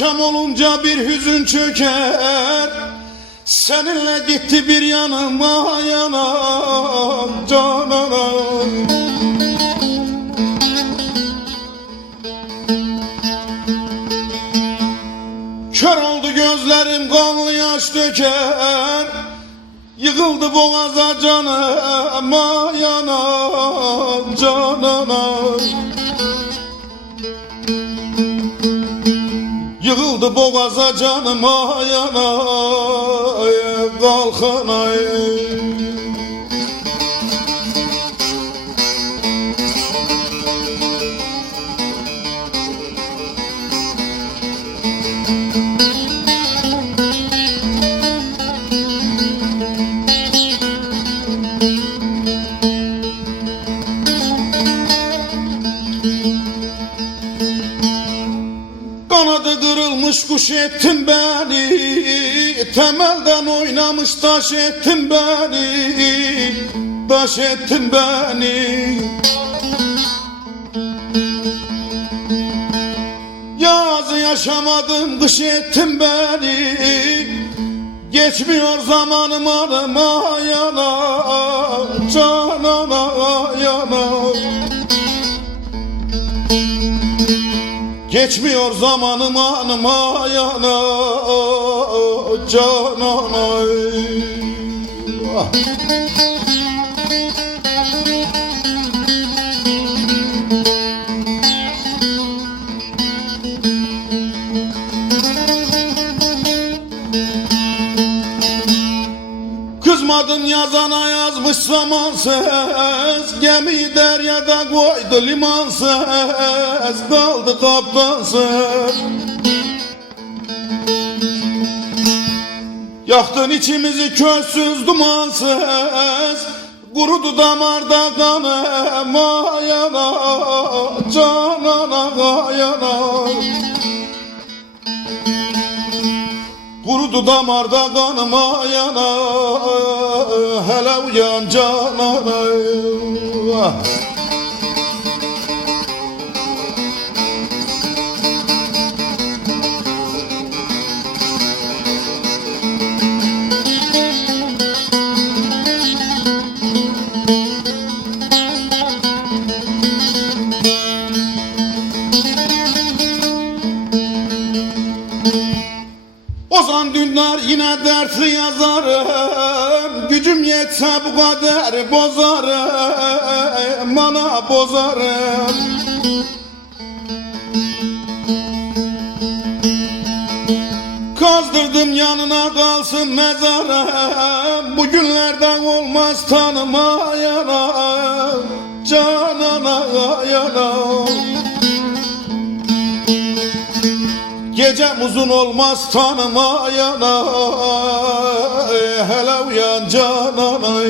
Başıma bir hüzün çöker. Seninle gitti bir yanıma yanam cananam. Kör oldu gözlerim kanlı yaş döker. Yıkıldı boğaza canıma yanam cananam Yığıldı boğaza canıma yanay kalkanay Kanadı kırılmış kuş ettin beni. Temelden oynamış taş ettin beni. Taş ettin beni. Yazı yaşamadım kış ettin beni. Geçmiyor zamanım anıma yana Geçmiyor zamanım anıma yana canana Ah. Kızmadın yazana yazmış zamansız Gemi deryada koydu limansız Kaldı kaptansız Yaktın içimizi közsüz dumansız Kurudu damarda kanım yana Canana yana Kurudu damarda kanıma yana Hele uyan canana Dündar yine dertli yazarım. Gücüm yetse bu kadar bozarım. Bana bozarım. Kazdırdım yanına kalsın mezarım. Bugünlerden olmaz tanıma yana Canana yana Gecem uzun olmaz tanımayana Hele uyan canana